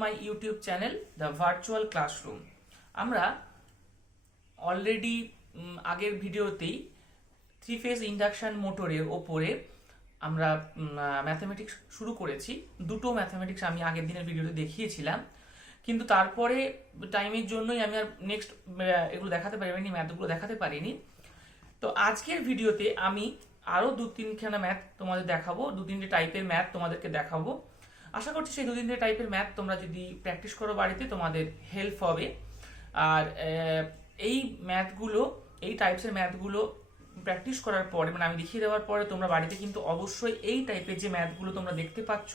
My YouTube channel the virtual classroom. আমরা already আগের ভিডিওতেই থ্রি ফেজ ইন্ডাকশন মোটরের ওপরে আমরা ম্যাথামেটিক্স শুরু করেছি। দুটো ম্যাথামেটিক্স আমি আগের দিনের ভিডিওতে দেখিয়েছিলাম, কিন্তু তারপরে টাইমের জন্যই আমি আর নেক্সট এগুলো দেখাতে পারিনি, ম্যাথগুলো দেখাতে পারিনি। তো আজকের ভিডিওতে আমি আরও দু তিনখানা ম্যাথ তোমাদের দেখাবো, দু তিনটে টাইপের ম্যাথ তোমাদেরকে দেখাবো। আশা করছি সেই দু তিনটে টাইপের ম্যাথ তোমরা যদি প্র্যাকটিস করো বাড়িতে তোমাদের হেল্প হবে। আর এই ম্যাথগুলো, এই টাইপসের ম্যাথগুলো প্র্যাকটিস করার পরে, মানে আমি দেখিয়ে দেওয়ার পরে তোমরা বাড়িতে কিন্তু অবশ্যই এই টাইপের যে ম্যাথগুলো তোমরা দেখতে পাচ্ছ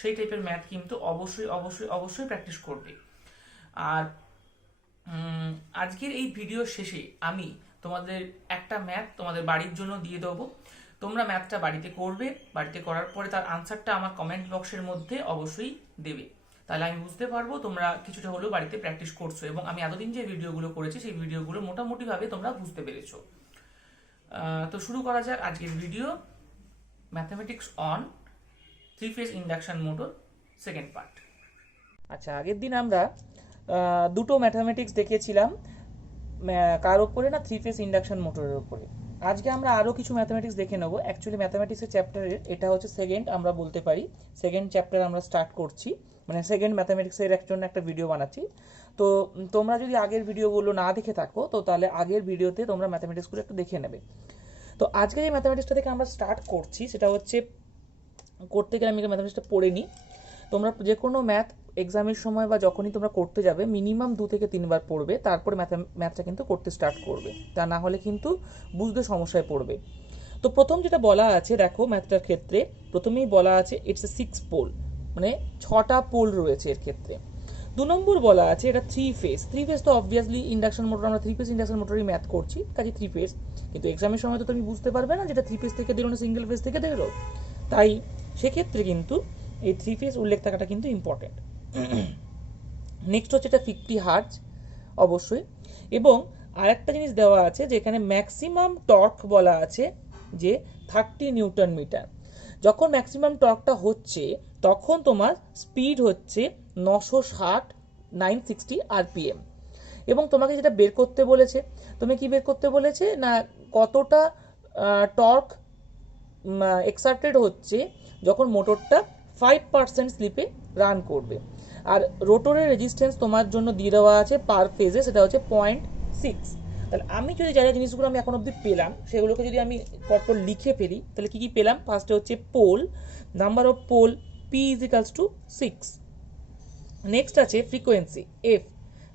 সেই টাইপের ম্যাথ কিন্তু অবশ্যই অবশ্যই অবশ্যই প্র্যাকটিস করবে। আর আজকের এই ভিডিও শেষে আমি তোমাদের একটা ম্যাথ তোমাদের বাড়ির জন্য দিয়ে দেবো। তোমরা ম্যাথটা বাড়িতে করবে, বাড়িতে করার পরে তার আনসারটা আমার কমেন্ট বক্সের মধ্যে অবশ্যই দেবে। তাহলে আমি বুঝতে পারবো তোমরা কিছুটা হলেও বাড়িতে প্র্যাকটিস করছো, এবং আমি এতদিন যে ভিডিওগুলো করেছি সেই ভিডিওগুলো মোটামুটিভাবে তোমরা বুঝতে পেরেছো। তো শুরু করা যাক আজকের video, mathematics on three phase induction motor, second part. আচ্ছা, আগের দিন আমরা দুটো ম্যাথামেটিক্স দেখেছিলাম, কার ওপরে না, থ্রি ফেজ ইন্ডাকশন মোটরের ওপরে। আজকে আমরা আরও কিছু ম্যাথামেটিক্স দেখে নেবো। অ্যাকচুয়ালি ম্যাথামেটিক্সের চ্যাপ্টারের এটা হচ্ছে সেকেন্ড, আমরা বলতে পারি সেকেন্ড চ্যাপ্টার আমরা স্টার্ট করছি, মানে সেকেন্ড ম্যাথামেটিক্সের জন্য একটা ভিডিও বানাচ্ছি। তো তোমরা যদি আগের ভিডিওগুলো না দেখে থাকো তো তাহলে আগের ভিডিওতে তোমরা ম্যাথামেটিক্সগুলো একটু দেখে নেবে। তো আজকে যে ম্যাথামেটিক্সটা থেকে আমরা স্টার্ট করছি সেটা হচ্ছে, করতে গেলে আমি ম্যাথামেটিক্সটা পড়ে নিই। তোমরা যে কোনো ম্যাথ এক্সামের সময় বা যখনই তোমরা করতে যাবে মিনিমাম 2 থেকে 3 বার পড়বে, তারপরে ম্যাথটা কিন্তু করতে স্টার্ট করবে, তা না হলে কিন্তু বুঝতে সমস্যায় পড়বে। তো প্রথম যেটা বলা আছে দেখো, ম্যাথটার ক্ষেত্রে প্রথমেই বলা আছে ইটস এ 6 পোল, মানে 6টা পোল রয়েছে এর ক্ষেত্রে। 2 নম্বর বলা আছে এটা 3 ফেজ। 3 ফেজ তো অবভিয়াসলি ইন্ডাকশন মোটর, আমরা 3 ফেজ ইন্ডাকশন মোটরই ম্যাথ করছি, কাজে 3 ফেজ। কিন্তু এক্সামের সময় তো তুমি বুঝতে পারবে না যেটা 3 ফেজ থেকে দিল না সিঙ্গেল ফেজ থেকে দিল, তাই সেক্ষেত্রে কিন্তু এই 3 ফেজ উল্লেখ থাকাটা কিন্তু ইম্পর্টেন্ট। নেক্সট হচ্ছে এটা 50 হার্জ অবশ্যই, এবং আরেকটা জিনিস দেওয়া আছে যে এখানে ম্যাক্সিমাম টর্ক বলা আছে যে 30 নিউটন মিটার। যখন ম্যাক্সিমাম টর্কটা হচ্ছে তখন তোমার স্পিড হচ্ছে 960 960 আরপিএম, এবং তোমাকে যেটা বের করতে বলেছে, তুমি কি বের করতে বলেছে না, কতটা টর্ক এক্সার্টেড হচ্ছে যখন মোটরটা 5% স্লিপে রান করবে। আর রোটরের রেজিস্ট্যান্স তোমার জন্য দিয়ে দেওয়া আছে পার ফেজে, সেটা হচ্ছে 0.6। তাহলে আমি যদি যা যা জিনিসগুলো আমি এখন অবধি পেলাম সেগুলোকে যদি আমি পরপর লিখে ফেলি, তাহলে কি কি পেলাম? ফার্স্টে হচ্ছে pole, number of pole P is equals to 6। Next আছে frequency F,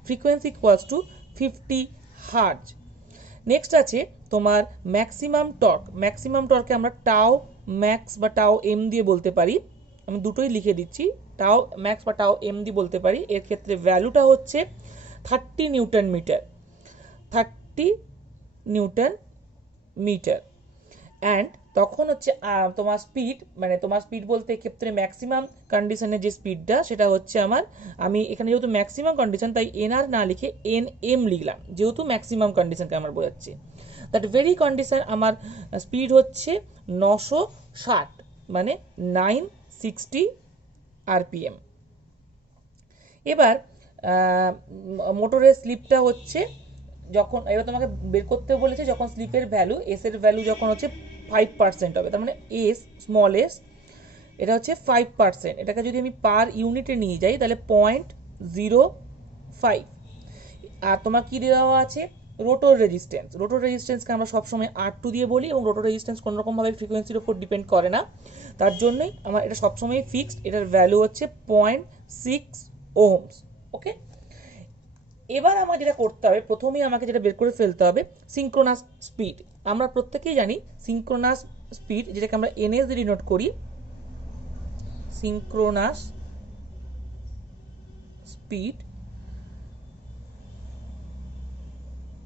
frequency equals to 50 hertz. Next আছে তোমার ম্যাক্সিমাম টর্ক, ম্যাক্সিমাম টর্কে আমরা টাও ম্যাক্স বা টাও এম দিয়ে বলতে পারি, আমি দুটোই লিখে দিচ্ছি, টাও ম্যাক্স বা টাও এম দিয়ে বলতে পারি। এর ক্ষেত্রে ভ্যালুটা হচ্ছে 30 newton metre, 30 newton metre. And তখন হচ্ছে তোমার স্পিড, মানে তোমার স্পিড বলতে এক্ষেত্রে ম্যাক্সিমাম কন্ডিশনের যে স্পিডটা সেটা হচ্ছে আমার, আমি এখানে যেহেতু ম্যাক্সিমাম কন্ডিশন তাই এনআর না লিখে এন এম লিখলাম, যেহেতু ম্যাক্সিমাম কন্ডিশনকে আমার বোঝাচ্ছে। দ্যাট ভেরি কন্ডিশন আমার স্পিড হচ্ছে 960, মানে 960 আরপিএম। এবার মোটরের স্লিপটা হচ্ছে, যখন এবার তোমাকে বের করতে বলেছে যখন স্লিপের ভ্যালু, এস এর ভ্যালু যখন হচ্ছে 5% হবে, তার মানে এস স্মল এস এটা হচ্ছে 5%। এটাকে যদি আমি পার ইউনিটে নিয়ে যাই তাহলে 0.05। আর তোমার কি দেওয়া আছে? Rotor resistance. রোটর রেজিস্ট্যান্সকে আমরা সবসময় R2 দিয়ে বলি, এবং রোটর রেজিস্ট্যান্স কোনোরকমভাবে ফ্রিকোয়েন্সির উপর ডিপেন্ড করে না, তার জন্যই আমার এটা সবসময় ফিক্সড। এটার ভ্যালু হচ্ছে 0.6 ওহমস। ওকে, এবার আমার যেটা করতে হবে, প্রথমেই আমাকে যেটা বের করে ফেলতে হবে সিঙ্ক্রোনাস স্পিড। আমরা প্রত্যেকেই জানি সিঙ্ক্রোনাস স্পিড, যেটাকে আমরা এনএস দিয়ে ডিনোট করি, সিঙ্ক্রোনাস স্পিড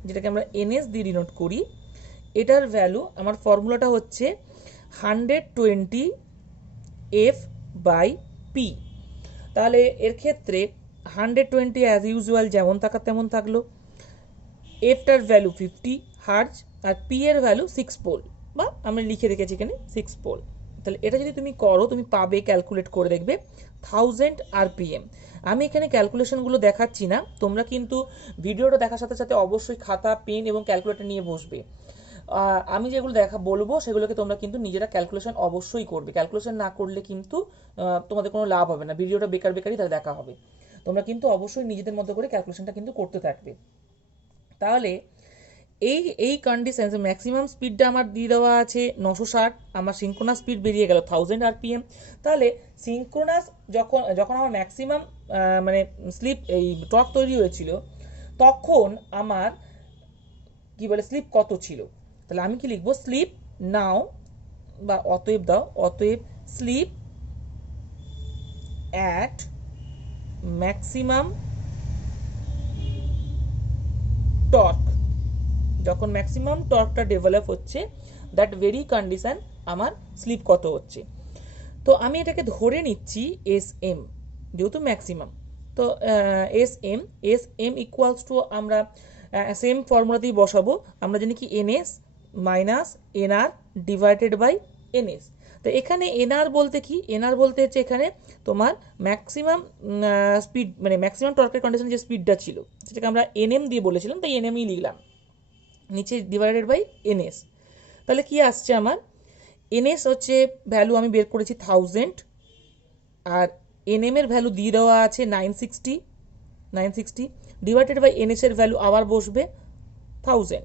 যেটাকে আমরা এনএস দিয়ে ডিনোট করি, এটার ভ্যালু আমার ফর্মুলাটা হচ্ছে 120 এফ বাই পি। তাহলে এর ক্ষেত্রে 120 অ্যাজ ইউজুয়াল যেমন থাকার তেমন থাকলো, এফটার ভ্যালু 50 হার্জ, আর পি এর ভ্যালু 6 পোল, বা আমরা লিখে রেখেছি এখানে 6 পোল, তাহলে এটা যদি তুমি করো তুমি পাবে, ক্যালকুলেট করে দেখবে 1000 RPM। আমি এখানে ক্যালকুলেশনগুলো দেখাচ্ছি না, তোমরা কিন্তু ভিডিওটা দেখার সাথে সাথে অবশ্যই খাতা পেন এবং ক্যালকুলেটর নিয়ে বসবে। আমি যেগুলো বলবো সেগুলোকে তোমরা কিন্তু নিজেরা ক্যালকুলেশন অবশ্যই করবে। ক্যালকুলেশন না করলে কিন্তু তোমাদের কোনো লাভ হবে না, ভিডিওটা বেকারই তাহলে দেখা হবে। তোমরা কিন্তু অবশ্যই নিজেদের মতো করে ক্যালকুলেশনটা কিন্তু করতে থাকবে। তাহলে এই কন্ডিশন ম্যাক্সিমাম স্পিডটা আমার দিয়ে দেওয়া আছে 960, আমার সিঙ্ক্রোনাস স্পিড বেরিয়ে গেল 1000 RPM। তাহলে সিঙ্ক্রোনাস যখন আমার ম্যাক্সিমাম মানে স্লিপ এই টর্ক তৈরি হয়েছিল তখন আমার কি বলে স্লিপ কত ছিল। তাহলে আমি কি লিখবো, স্লিপ নাও বা অতএব দাও, অতএব স্লিপ অ্যাট ম্যাক্সিমাম টর্ক, যখন ম্যাক্সিমাম টর্কটা ডেভেলপ হচ্ছে দ্যাট ভেরি কন্ডিশন আমার স্লিপ কত হচ্ছে। তো আমি এটাকে ধরে নিচ্ছি এস এম, যেহেতু ম্যাক্সিমাম। তো এস এম ইকুয়ালস টু আমরা সেম ফর্মুলাতেই বসাবো। আমরা জানি কি NS minus NR divided by NS. তো এখানে এনআর বলতে কি, এনআর বলতে হচ্ছে এখানে তোমার ম্যাক্সিমাম স্পিড মানে ম্যাক্সিমাম টর্কের কন্ডিশন যে স্পিডটা ছিল সেটাকে আমরা এনএম দিয়ে বলেছিলাম, তাই এনএমই লিখলাম, নিচে ডিভাইডেড বাই এনএস। তাহলে কি আসছে আমার, এনএস হচ্ছে ভ্যালু আমি বের করেছি 1000, আর এনএম এর ভ্যালু দিয়ে দেওয়া আছে 960 ডিভাইডেড বাই এনএস এর ভ্যালু আবার বসবে 1000।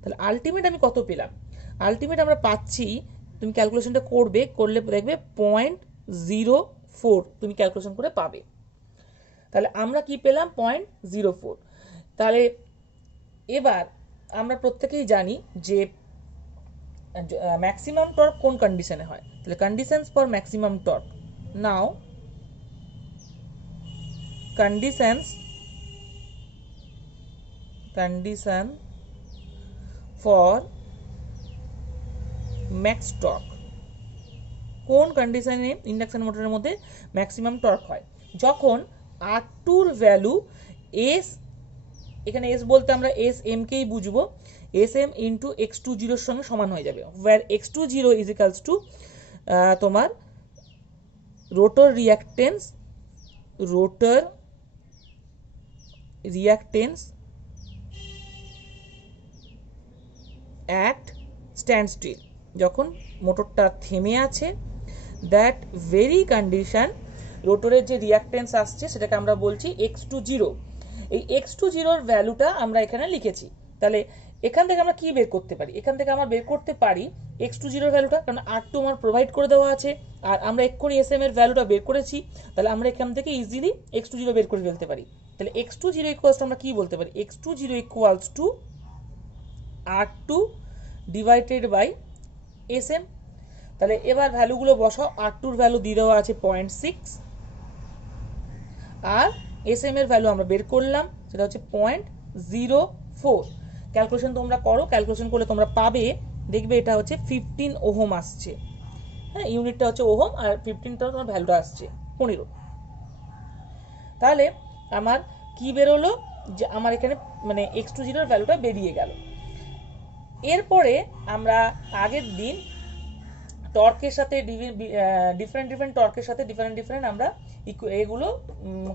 তাহলে আলটিমেট আমি কত পেলাম, আলটিমেট আমরা পাচ্ছি, তুমি ক্যালকুলেশনটা করলে দেখবে 0.04 তুমি ক্যালকুলেশন করে পাবে। তাহলে আমরা কি পেলাম 0.04। তাহলে এবার আমরা প্রত্যেকেই জানি যে ম্যাক্সিমাম টর্ক কোন কন্ডিশনে হয়। তাহলে conditions for maximum torque, now condition for max torque, কোন কন্ডিশনে ইন্ডাকশন মোটরের মধ্যে ম্যাক্সিমাম টর্ক হয়, যখন R2 এর ভ্যালু এস, এখানে এস বলতে আমরা এস এম কেই বুঝবো, এস এম ইন্টু x20 এর সঙ্গে সমান হয়ে যাবে, where x20 is equals to তোমার rotor reactance at standstill, যখন মোটরটা থেমে আছে দ্যাট ভেরি কন্ডিশন রোটরের যে রিঅ্যাক্টেন্স আসছে সেটাকে আমরা বলছি x20। এই x20 ভ্যালুটা আমরা এখানে লিখেছি। তাহলে এখান থেকে আমরা কি বের করতে পারি, এখান থেকে আমরা বের করতে পারি x20 ভ্যালুটা, কারণ R2 আমার প্রোভাইড করে দেওয়া আছে আর আমরা এক্ষুনি SM এর ভ্যালুটা বের করেছি। তাহলে আমরা এখান থেকে ইজিলি x20 বের করে ফেলতে পারি। তাহলে x20 ইকুয়ালস টু আমরা কি বলতে পারি, x20 equals to R2 divided by SM। তাহলে এবার ভ্যালুগুলো বসাও, R2 এর ভ্যালু দিয়ে দেওয়া আছে 0.6 আর SM এর ভ্যালু আমরা বের করলাম সেটা হচ্ছে 0.04। ক্যালকুলেশন তোমরা করো, ক্যালকুলেশন করলে তোমরা পাবে, দেখবে এটা হচ্ছে 15 ওহম আসছে। হ্যাঁ, ইউনিটটা হচ্ছে ওহম আর 15টা তোমার ভ্যালুটা আসছে 15। তাহলে আমার কি বেরোলো, যে আমার এখানে মানে x20 এর ভ্যালুটা বেরিয়ে গেল। এরপরে আমরা আগের দিন টর্কের সাথে ডিফারেন্ট টর্কের সাথে ডিফারেন্ট আমরা এগুলো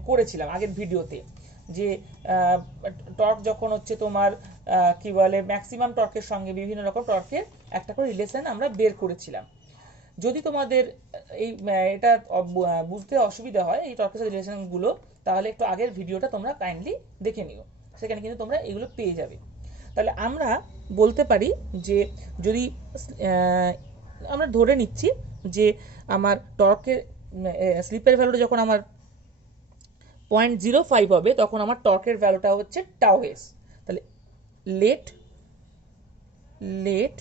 করেছিলাম আগের ভিডিওতে, যে টর্ক যখন হচ্ছে তোমার কি বলে ম্যাক্সিমাম টর্কের সঙ্গে বিভিন্ন রকম টর্কের একটা করে রিলেশন আমরা বের করেছিলাম। যদি তোমাদের এই এটা বুঝতে অসুবিধা হয় এই টর্কের সাথে রিলেশনগুলো, তাহলে একটু আগের ভিডিওটা তোমরা কাইন্ডলি দেখে নিও, সেখানে কিন্তু তোমরা এগুলো পেয়ে যাবে। তাহলে আমরা বলতে পারি যে যদি আমরা ধরে নিচ্ছি যে আমার টর্কের স্লিপের ভ্যালুটা যখন আমার 0.05 হবে তখন আমার টর্কের ভ্যালুটা হচ্ছে টাউ এস। তাহলে late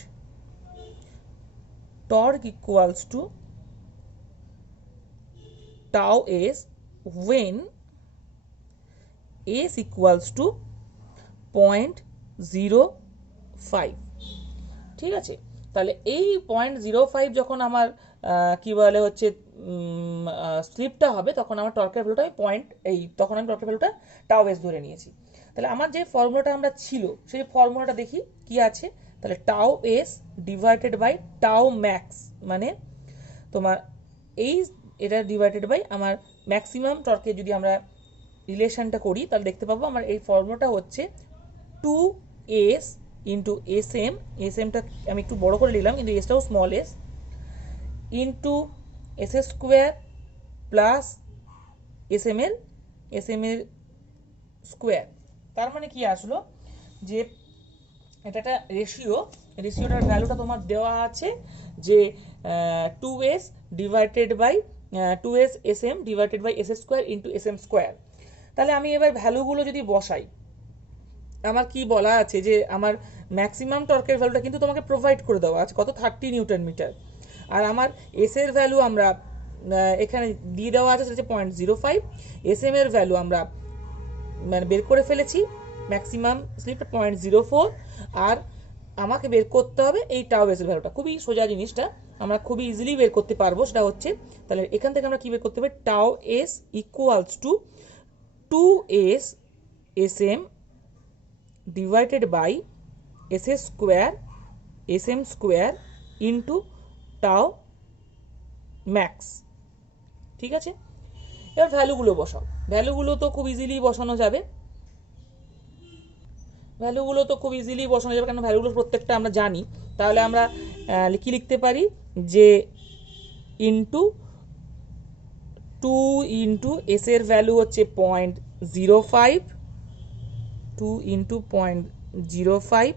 torque equals to tau s when s equals to 0.05। ঠিক আছে, তাহলে এই 0.05 যখন আমার কি বলে হচ্ছে স্লিপটা হবে তখন আমার টর্কের ভ্যালুটা তখন আমি টর্কের ভ্যালুটা টাউ এস ধরে নিয়েছি। তাহলে আমার যে ফর্মুলাটা আমরা ছিল সেই ফর্মুলাটা দেখি কি আছে। তাহলে tau S divided by tau max, মানে তোমার এই এটা ডিভাইডেড বাই আমার ম্যাক্সিমাম টর্কের যদি আমরা রিলেশনটা করি তাহলে দেখতে পাবো আমার এই ফর্মুলাটা হচ্ছে 2s ইন্টু এসএমটা আমি একটু বড় করে নিলাম কিন্তু এসটাও small S into S square plus SM এর স্কোয়ার। তার মানে কি আসলো যে এটা একটা রেশিওটার ভ্যালুটা তোমার দেওয়া আছে যে 2s divided by 2s SM divided by S square into SM square. তাহলে আমি এবার ভ্যালুগুলো যদি বসাই, আমার কি বলা আছে যে আমার ম্যাক্সিমাম টর্কের ভ্যালুটা কিন্তু তোমাকে প্রোভাইড করে দেওয়া আছে কত 30 নিউটন মিটার, আর আমার এস এর ভ্যালু আমরা এখানে দিয়ে দেওয়া আছে সেটা হচ্ছে 0.05, এসএম এর ভ্যালু আমরা মানে বের করে ফেলেছি ম্যাক্সিমাম স্লিপটা 0.04, আর আমাকে বের করতে হবে এই টাও এস এর ভ্যালুটা। খুবই সোজা জিনিসটা, আমরা খুবই ইজিলি বের করতে পারবো। সেটা হচ্ছে তাহলে এখান থেকে আমরা কি বের করতে পারি, tau S equals to 2s SM divided by S square SM square into tau max. ঠিক আছে, এবার ভ্যালুগুলো বসাও। ভ্যালুগুলো তো খুব ইজিলি বসানো যাবে কারণ ভ্যালুগুলো প্রত্যেকটা আমরা জানি। তাহলে আমরা কি লিখতে পারি যে ইন্টু 2 ইন্টু এস এর ভ্যালু হচ্ছে 0.05, 2 ইন্টু 0.05,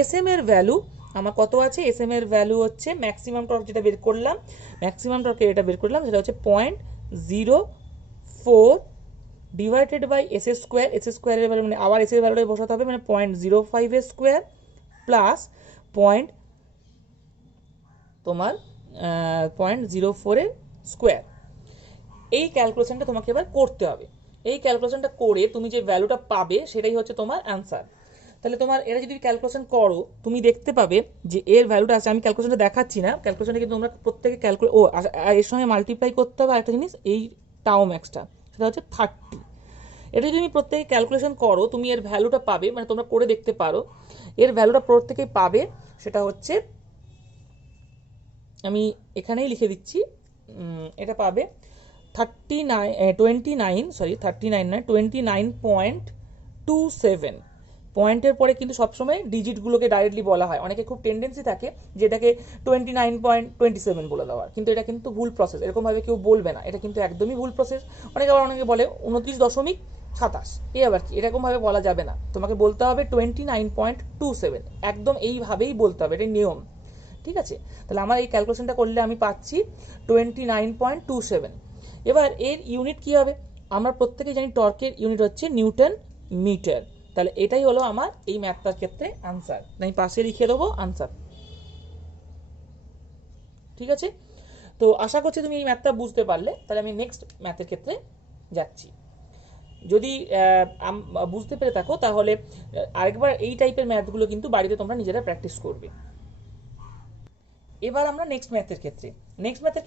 এসএম এর ভ্যালু আমার কত আছে, এসএম এর ভ্যালু হচ্ছে ম্যাক্সিমাম টর্ক যেটা বের করলাম, সেটা হচ্ছে 0.04 ডিভাইডেড বাই এস স্কোয়ারের ভ্যালু মানে আবার এস এর ভ্যালুটাই বসাতে হবে, মানে 0.05 এর স্কোয়ার প্লাস তোমার 0.04 এর স্কোয়ার। এই ক্যালকুলেশনটা তোমাকে এবার করতে হবে। এই ক্যালকুলেশনটা করে তুমি যে ভ্যালুটা পাবে সেটাই হচ্ছে তোমার অ্যান্সার। তাহলে তোমার এটা যদি ক্যালকুলেশন করো তুমি দেখতে পাবে যে এর ভ্যালুটা আছে, আমি ক্যালকুলেশনটা দেখাচ্ছি না, ক্যালকুলেশনটা কিন্তু তোমরা প্রত্যেকে এর সঙ্গে মাল্টিপ্লাই করতে হবে আরেকটা জিনিস, এই টাও ম্যাক্সটা সেটা হচ্ছে 30। এটা যদি তুমি প্রত্যেকে ক্যালকুলেশন করো তুমি এর ভ্যালুটা পাবে, মানে তোমরা করে দেখতে পারো এর ভ্যালুটা প্রত্যেকেই পাবে। সেটা হচ্ছে আমি এখানেই লিখে দিচ্ছি, এটা পাবে 29.27 পয়েন্টের পরে কিন্তু সবসময় ডিজিটগুলোকে ডাইরেক্টলি বলা হয়। অনেকে খুব টেন্ডেন্সি থাকে যেটাকে 29.27 বলে দেওয়ার, কিন্তু এটা কিন্তু ভুল প্রসেস, এরকমভাবে কেউ বলবে না, এটা কিন্তু একদমই ভুল প্রসেস। অনেকে বলে 29.27, এ আবার কি, এরকমভাবে বলা যাবে না, তোমাকে বলতে হবে 29.27, একদম এইভাবেই বলতে হবে, এটাই নিয়ম। ঠিক আছে, তাহলে আমার এই ক্যালকুলেশনটা করলে আমি পাচ্ছি 29.27। এবার এর ইউনিট কি হবে, আমরা প্রত্যেকেই জানি টর্কের ইউনিট হচ্ছে নিউটন মিটার। তাহলে এটাই হলো আমার এই ম্যাথটার ক্ষেত্রে আনসার, আমি পাশে লিখে দেবো আনসার। ঠিক আছে, তো আশা করছি তুমি এই ম্যাথটা বুঝতে পারলে। তাহলে আমি নেক্সট ম্যাথের ক্ষেত্রে যাচ্ছি। যদি বুঝতে পেরে থাকো তাহলে আরেকবার এই টাইপের ম্যাথগুলো কিন্তু বাড়িতে তোমরা নিজেরা প্র্যাকটিস করবে। এবার আমরা নেক্সট ম্যাথের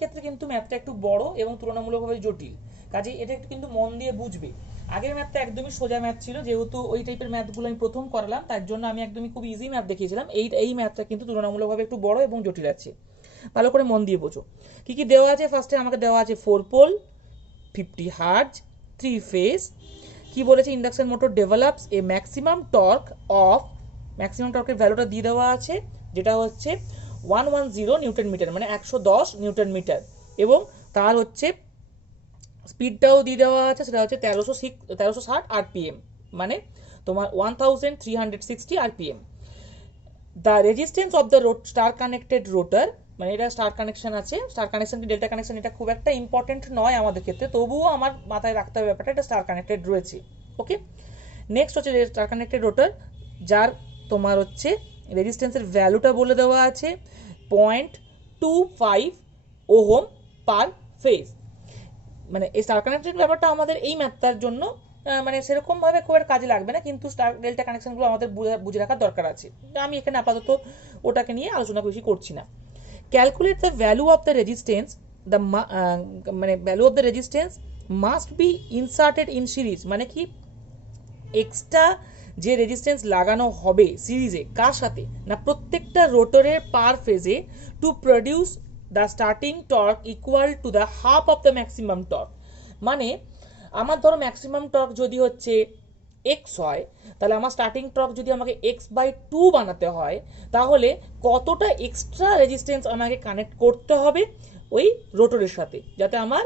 ক্ষেত্রে কিন্তু ম্যাথটা একটু বড় এবং তুলনামূলকভাবে জটিল, কাজে এটা একটু কিন্তু মন দিয়ে বুঝবে। আগের ম্যাথটা একদমই সোজা ম্যাথ ছিল, যেহেতু ওই টাইপের ম্যাথগুলো আমি প্রথম করালাম তার জন্য আমি একদমই খুব ইজি ম্যাথ দেখিয়েছিলাম। এই ম্যাথটা কিন্তু তুলনামূলকভাবে একটু বড় এবং জটিল আছে, ভালো করে মন দিয়ে বোঝো। কি কি দেওয়া আছে, ফার্স্টে আমাকে দেওয়া আছে 4 পোল 50 হার্জ 3 ফেজ। কি বলেছে, ইন্ডাকশন মোটর ডেভেলপস এ ম্যাক্সিমাম টর্কের ভ্যালুটা দিয়ে দেওয়া আছে যেটা হচ্ছে 110 নিউটন মিটার, মানে 110 নিউটন মিটার, এবং তার হচ্ছে স্পিডটাও দিয়ে দেওয়া আছে সেটা হচ্ছে 1360 আরপিএম, মানে তোমার 1360 RPM. The resistance of the star connected rotor, মানে এটা স্টার কানেকশন আছে, স্টার কানেকশন কি ডেল্টা কানেকশন এটা খুব একটা ইম্পর্টেন্ট নয় আমাদের ক্ষেত্রে, তবুও আমার মাথায় রাখতে হবে ব্যাপারটা, এটা স্টার কানেক্টেড রয়েছে। ওকে, নেক্সট হচ্ছে স্টার কানেক্টেড রোটার, যার তোমার হচ্ছে রেজিস্ট্যান্সের ভ্যালুটা বলে দেওয়া আছে 0.25 ওহম পার ফেজ। মানে এই স্টার কানেক্টেড ব্যাপারটা আমাদের এই ম্যাথটার জন্য মানে সেরকমভাবে খুব একটা কাজে লাগবে না, কিন্তু স্টার ডেল্টা কানেকশনগুলো আমাদের বুঝে রাখার দরকার আছে। আমি এখানে আপাতত ওটাকে নিয়ে আলোচনা বেশি করছি না। Calculate the value of the resistance, মানে value of the resistance must be inserted in series, মানে কি এক্সট্রা যে রেজিস্ট্যান্স লাগানো হবে সিরিজে, কার সাথে না প্রত্যেকটা রোটরের পার ফেজে, to produce the starting torque equal to the half of the maximum torque. মানে আমার ধরো ম্যাক্সিমাম টর্ক যদি হচ্ছে এক্স হয়, তাহলে আমার স্টার্টিং টর্ক যদি আমাকে x/2 বানাতে হয়, তাহলে কতটা এক্সট্রা রেজিস্ট্যান্স আমাকে কানেক্ট করতে হবে ওই রোটরের সাথে, যাতে আমার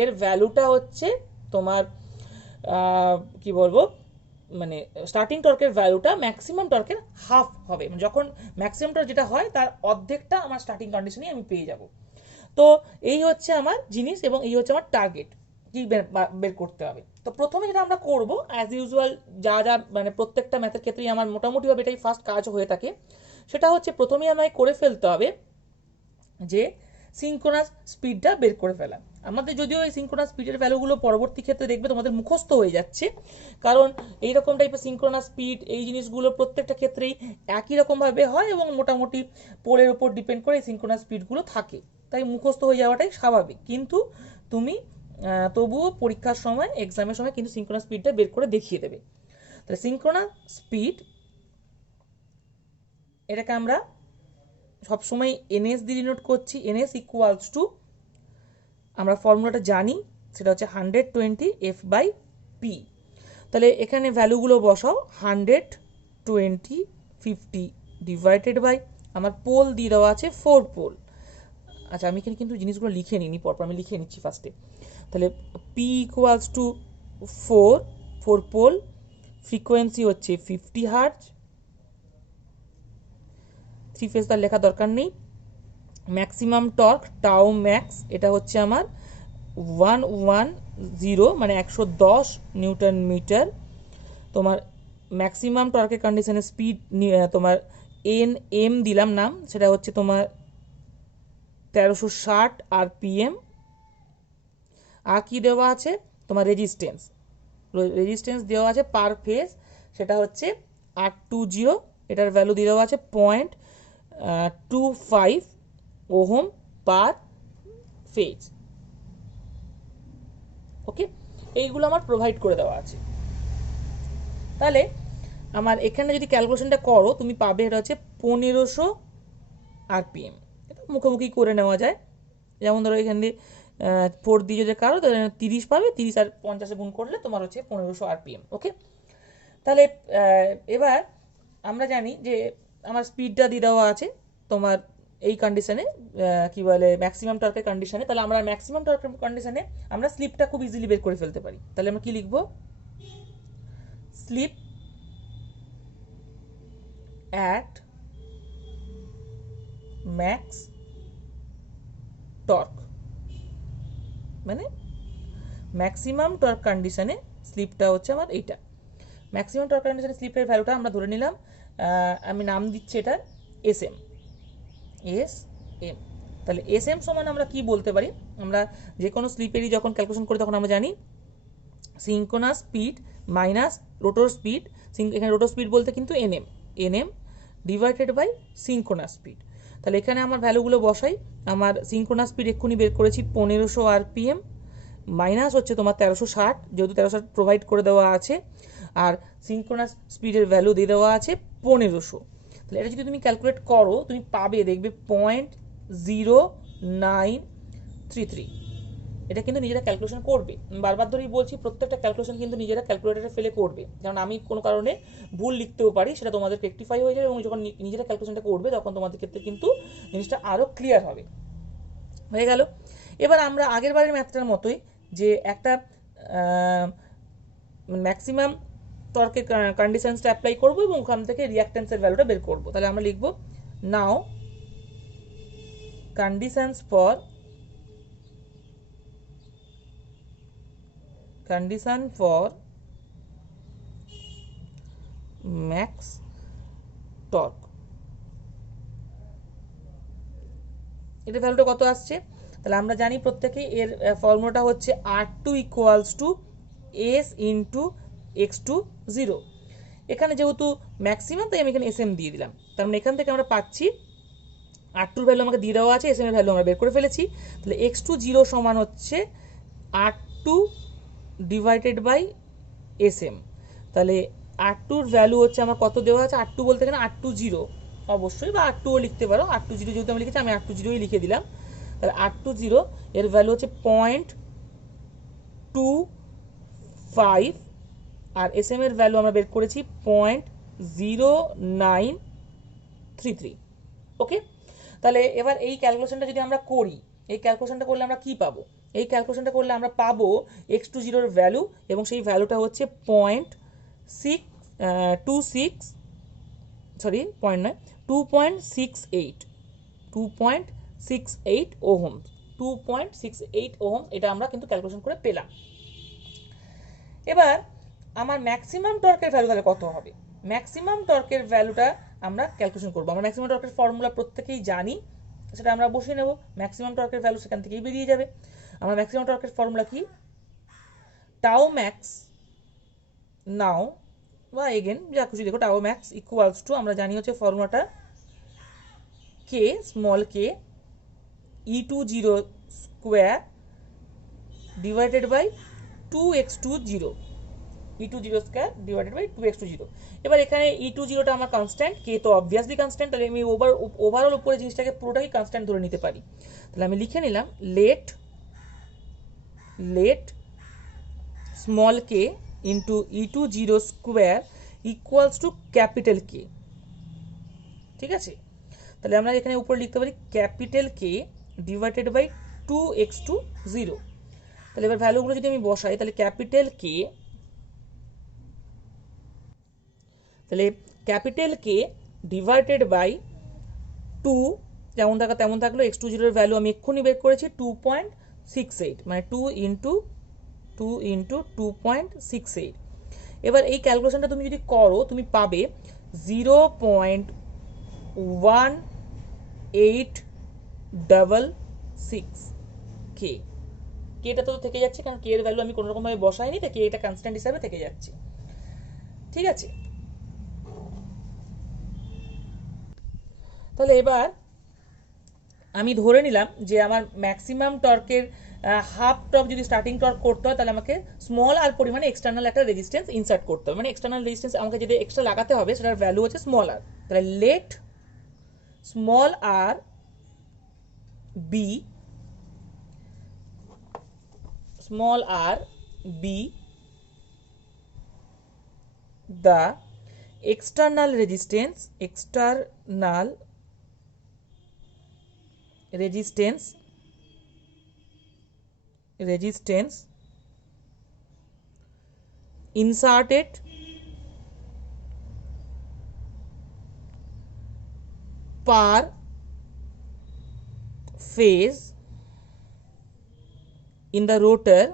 এর ভ্যালুটা হচ্ছে তোমার কি বলবো, মানে স্টার্টিং টর্কের ভ্যালুটা ম্যাক্সিমাম টর্কের হাফ হবে। যখন ম্যাক্সিমাম টর্ক যেটা হয় তার অর্ধেকটা আমার স্টার্টিং কন্ডিশনে আমি পেয়ে যাব। তো এই হচ্ছে আমার জিনিস এবং এই হচ্ছে আমার টার্গেট, কি বের করতে হবে। তো প্রথমে যেটা আমরা করব অ্যাজ ইউজুয়াল, যা যা মানে প্রত্যেকটা ম্যাথের ক্ষেত্রেই আমার মোটামুটিভাবে এটাই ফার্স্ট কাজ হয়ে থাকে, সেটা হচ্ছে প্রথমেই আমায় করে ফেলতে হবে যে সিনক্রোনাস স্পিডটা বের করে ফেলা। আমাদের যদিও এই সিনক্রোনাস স্পিডের ভ্যালুগুলো পরবর্তী ক্ষেত্রে দেখবে তোমাদের মুখস্থ হয়ে যাচ্ছে, কারণ এইরকম টাইপের সিনক্রোনাস স্পিড এই জিনিসগুলো প্রত্যেকটা ক্ষেত্রেই একই রকমভাবে হয় এবং মোটামুটি পোলের উপর ডিপেন্ড করে এই সিনক্রোনাস স্পিডগুলো থাকে, তাই মুখস্থ হয়ে যাওয়াটাই স্বাভাবিক। কিন্তু তুমি তবুও পরীক্ষার সময়, এক্সামের সময় কিন্তু সিনক্রোনাস স্পিডটা বের করে দেখিয়ে দেবে। তাহলে সিনক্রোনাস স্পিড, এটাকে আমরা সবসময় এনএস দিয়ে ডিনোট করছি। এনএস ইকুয়ালস টু, আমরা ফর্মুলাটা জানি, সেটা হচ্ছে 120 F/P। তাহলে এখানে ভ্যালুগুলো বসাও, 120 50 ডিভাইডেড বাই, আমার পোল দিয়ে দেওয়া আছে 4 পোল। আচ্ছা, আমি এখানে কিন্তু জিনিসগুলো লিখে নিই, পরপর আমি লিখে নিচ্ছি ফার্স্টে। তাহলে P equals to 4 pole, frequency হচ্ছে 50 হার্জ, 3 ফেজ তার লেখা দরকার নেই। ম্যাক্সিমাম টর্ক টাউ ম্যাক্স, এটা হচ্ছে আমার 110 মানে 110 নিউটন মিটার। তোমার ম্যাক্সিমাম টর্কের কন্ডিশনে স্পিড তোমার এম দিলাম নাম, সেটা হচ্ছে তোমার 1360 RPM। আর কি দেওয়া আছে তোমার রেজিস্ট্যান্স দেওয়া আছে পার ফেজ, সেটা হচ্ছে 820, এটার ভ্যালু দিয়ে দেওয়া আছে 0.25 ওহম পার ফেজ। ওকে, এইগুলো আমার প্রোভাইড করে দেওয়া আছে। তাহলে আমার এখানে যদি ক্যালকুলেশনটা করো, তুমি পাবে এটা হচ্ছে 1500 RPM। এটা মুখোমুখি করে নেওয়া যায়, যেমন ধরো এখান দিয়ে 4 দিয়ে যদি কারো 30 পাবে, 30 আর 50 গুণ করলে তোমার হচ্ছে 1500 RPM। ওকে, তাহলে এবার আমরা জানি যে আমার স্পিডটা দিয়ে দেওয়া আছে তোমার এই কন্ডিশনে, কি বলে ম্যাক্সিমাম টর্কের কন্ডিশনে। তাহলে আমরা ম্যাক্সিমাম টর্কের কন্ডিশনে আমরা স্লিপটা খুব ইজিলি বের করে ফেলতে পারি। তাহলে আমরা কি লিখবো, স্লিপ অ্যাট ম্যাক্স টর্ক, মানে ম্যাক্সিমাম টর্ক কন্ডিশনে স্লিপটা হচ্ছে আমার এইটা। ম্যাক্সিমাম টর্ক কন্ডিশনে স্লিপের ভ্যালুটা আমরা ধরে নিলাম, আমি নাম দিচ্ছি এটা SM। তাহলে SM সমান আমরা কি বলতে পারি, আমরা যে কোনো স্লিপেরই যখন ক্যালকুলেশন করি তখন আমরা জানি synchronous speed minus rotor speed, এখানে রোটর স্পিড বলতে কিন্তু NM divided by synchronous speed. তাহলে এখানে আমার ভ্যালুগুলো বসাই, আমার সিনক্রোনাস স্পিড এক্ষুনি বের করেছি 1500 RPM, মাইনাস হচ্ছে তোমার 1360, যেহেতু 1360 প্রোভাইড করে দেওয়া আছে, আর সিনক্রোনাস স্পিডের ভ্যালু দিয়ে দেওয়া আছে 1500। তাহলে এটা যদি তুমি ক্যালকুলেট করো, তুমি পাবে দেখবে 0.0933। এটা কিন্তু নিজেরা ক্যালকুলেশন করবে, বারবার ধরেই বলছি প্রত্যেকটা ক্যালকুলেশন কিন্তু নিজেরা ক্যালকুলেটারে ফেলে করবে, কারণ আমি কোনো কারণে ভুল লিখতেও পারি, সেটা তোমাদের রেকটিফাই হয়ে যাবে এবং যখন নিজেরা ক্যালকুলেশনটা করবে তখন তোমাদের ক্ষেত্রে কিন্তু জিনিসটা আরও ক্লিয়ার হবে। হয়ে গেল। এবার আমরা আগের বারের ম্যাথটার মতোই যে একটা ম্যাক্সিমাম টর্কের কন্ডিশনসটা অ্যাপ্লাই করবো এবং ওখান থেকে রিঅ্যাক্ট্যান্সের ভ্যালুটা বের করবো। তাহলে আমরা লিখবো নাও conditions for max torque, এটা ভ্যালুটা কত আসছে। তাহলে আমরা জানি প্রত্যেকেই এর ফর্মুলাটা হচ্ছে R2 equals to S into x20। এখানে যেহেতু ম্যাক্সিমাম তাই আমি এখানে SM দিয়ে দিলাম, তার মানে এখান থেকে আমরা পাচ্ছি R2 ভ্যালু আমাকে দিয়ে দেওয়া আছে, SM এর ভ্যালু আমরা বের করে ফেলেছি। তাহলে x20 সমান হচ্ছে R2 ডিভাইডেড বাই SM। তাহলে R2 এর ভ্যালু হচ্ছে আমার কত দেওয়া আছে, R2 বলতে এখানে R20 অবশ্যই, বা R2ও লিখতে পারো। R20 যেহেতু আমি লিখেছি, আমি R20ই লিখে দিলাম। তাহলে R20 এর ভ্যালু হচ্ছে 0.25, আর SM এর ভ্যালু আমরা বের করেছি 0.0933। ওকে, তাহলে এবার এই ক্যালকুলেশনটা যদি আমরা করি, এই ক্যালকুলেশনটা করলে আমরা কি পাবো? এই ক্যালকুলেশনটা করলে আমরা পাবো x20 এর ভ্যালু, এবং সেই ভ্যালুটা হচ্ছে 2.68 ওহম। 2.68 ওহম, এটা আমরা কিন্তু ক্যালকুলেশন করে পেলাম। এবার আমার ম্যাক্সিমাম টর্কের ভ্যালু তাহলে কত হবে? ম্যাক্সিমাম টর্কের ভ্যালুটা আমরা ক্যালকুলেশন করবো। আমরা ম্যাক্সিমাম টর্কের ফর্মুলা প্রত্যেকেই জানি, সেটা আমরা বসিয়ে নেব। ম্যাক্সিমাম টর্কের ভ্যালু সেখান থেকেই বেরিয়ে যাবে। আমরা ম্যাক্সিমাম টর্কের ফর্মুলা কি? টাও ম্যাক্স নাও, বা এগেন যা খুশি দেখো, টাও ম্যাক্স ইকুয়ালস টু, আমরা জানি হচ্ছে ফর্মুলাটা K, small K, E20 square divided by 2x20, E20 square divided by 2x20। এবার এখানে E20টা আমার কনস্ট্যান্ট, কে তো অবভিয়াসলি কনস্ট্যান্ট, তাহলে আমি ওভারঅল উপরে জিনিসটাকে পুরোটাই কনস্ট্যান্ট ধরে নিতে পারি। তাহলে আমি লিখে নিলাম let small K into E20 square equals to capital K. ঠিক আছে, তাহলে আমরা এখানে উপরে লিখতে পারি capital K divided by 2x20। তাহলে এবার ভ্যালুগুলো যদি আমি বসাই, তাহলে ক্যাপিটাল কে ডিভাইডেড বাই 2, যেমন থাকা তেমন থাকলো। x20 এর ভ্যালু আমি এক্ষুনি বের করেছি 2.68, মানে 2 ইন্টু 2.68। এবার এই ক্যালকুলেশনটা তুমি যদি করো, তুমি পাবে 0.1866 কে। কেটা তো থেকে যাচ্ছে, কারণ কে এর ভ্যালু আমি কোনো রকম ভাবে বসাইনি, তাই কে এটা কনস্ট্যান্ট হিসাবে থেকে যাচ্ছে। ঠিক আছে, তাহলে এবার আমি ধরে নিলাম যে আমার ম্যাক্সিমাম টর্কের হাফ টর্ক যদি স্টার্টিং টর্ক করতে হয়, তাহলে আমাকে স্মল আর পরিমাণে এক্সটার্নাল একটা রেজিস্ট্যান্স ইনসার্ট করতে হবে। মানে এক্সটার্নাল রেজিস্ট্যান্স আমাকে যেটা এক্সট্রা লাগাতে হবে, সেটার ভ্যালু হচ্ছে স্মল আর। তাহলে let small R be the external resistance inserted per phase in the rotor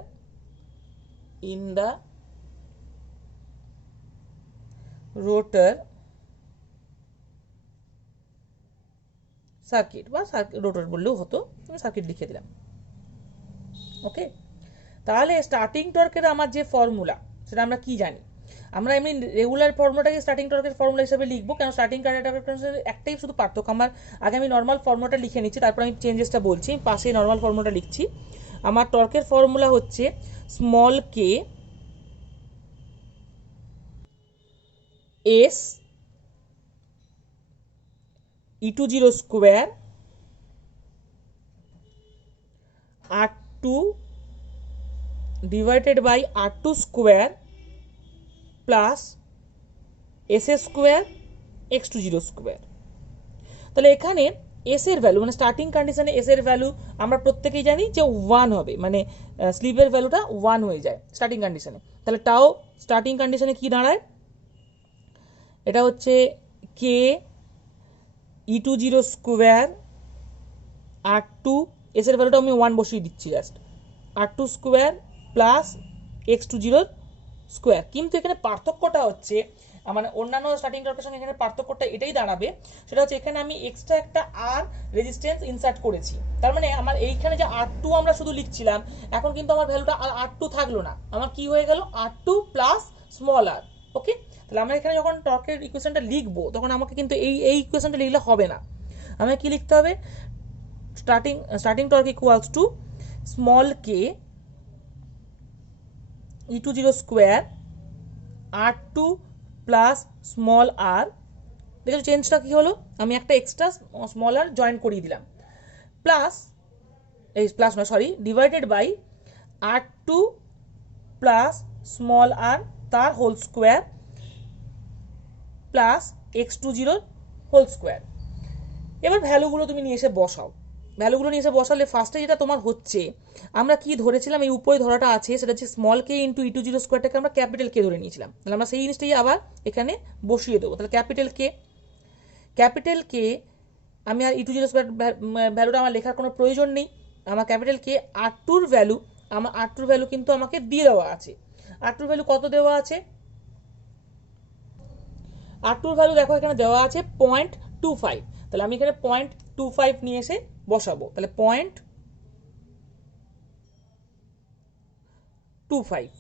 circuit, বা রোটর বললেও হতো, আমি সার্কিট লিখে দিলাম। ওকে, তাহলে স্টার্টিং টর্কের আমার যে ফর্মুলা, সেটা আমরা কি জানি? আমরা এমনি রেগুলার ফর্মুলাটাকে স্টার্টিং টর্কের ফর্মুলা হিসেবে লিখবো, কেন স্টার্টিং টর্কের একটাই শুধু পার্থক্য। আগে আমি নর্মাল ফর্মুলাটা লিখে নিচ্ছি, তারপর আমি চেঞ্জেসটা বলছি। পাশে নর্মাল ফর্মুলাটা লিখছি। আমার টর্কের ফর্মুলা হচ্ছে small K S E20 square R2 divided by R2 square plus S square x20 square. তাহলে এখানে এস এর ভ্যালু, মানে স্টার্টিং কন্ডিশনে এস এর ভ্যালু আমরা প্রত্যেকেই জানি যে 1 হবে, মানে স্লিপের ভ্যালুটা 1 হয়ে যায় স্টার্টিং কন্ডিশনে। তাহলে টাও স্টার্টিং কন্ডিশনে কি দাঁড়ায়? এটা হচ্ছে কে E20 স্কোয়ার R2, এস এর ভ্যালুটা আমি 1 বসিয়ে দিচ্ছি just, R2 square plus x20 square. কিন্তু এখানে পার্থক্যটা হচ্ছে, মানে অন্যান্য স্টার্টিং টর্কের সঙ্গে এখানে পার্থক্যটা এটাই দাঁড়াবে, সেটা হচ্ছে এখানে আমি এক্সট্রা একটা আর রেজিস্ট্যান্স ইনসার্ট করেছি। তার মানে আমার এইখানে যে R2 আমরা শুধু লিখছিলাম, এখন কিন্তু আমার ভ্যালুটা R2 থাকলো না, আমার কি হয়ে গেল? R2 প্লাস স্মল আর। ওকে, তাহলে আমরা এখানে যখন টর্কের ইকুয়েশনটা লিখবো, তখন আমাকে কিন্তু এই ইকুয়েশনটা লিখলে হবে না। আমাকে কি লিখতে হবে? Starting torque equals to small K E20 square R2 plus small R দেখো চেঞ্জটা কি হলো, আমি একটা এক্সট্রা স্মলার জয়েন করিয়ে দিলাম, প্লাস এই প্লাস নয় sorry divided by R2 plus small R তার whole square plus x20 whole square. এবার ভ্যালুগুলো তুমি নিয়ে এসে বসাও, ভ্যালুগুলো নিয়ে এসে বসালে ফার্স্টে যেটা তোমার হচ্ছে, আমরা কি ধরেছিলাম, এই উপরে ধরাটা আছে সেটা হচ্ছে স্মল কে ইন্টু e2 0 স্কোয়ারটাকে আমরা ক্যাপিটাল কে ধরে নিয়েছিলাম, তাহলে আমরা সেই জিনিসটাই আবার এখানে বসিয়ে দেবো। তাহলে ক্যাপিটাল কে আমি আর e2 0 স্কোয়ার ভ্যালুটা আমার লেখার কোনো প্রয়োজন নেই, আমার ক্যাপিটাল কে R2 ভ্যালু, আমার R2 ভ্যালু কিন্তু আমাকে দিয়ে দেওয়া আছে। R2 ভ্যালু কত দেওয়া আছে, R2 ভ্যালু দেখো এখানে দেওয়া আছে 0.25, তাহলে আমি এখানে 0.25 নিয়ে এসে বসাবো, তাহলে 0.25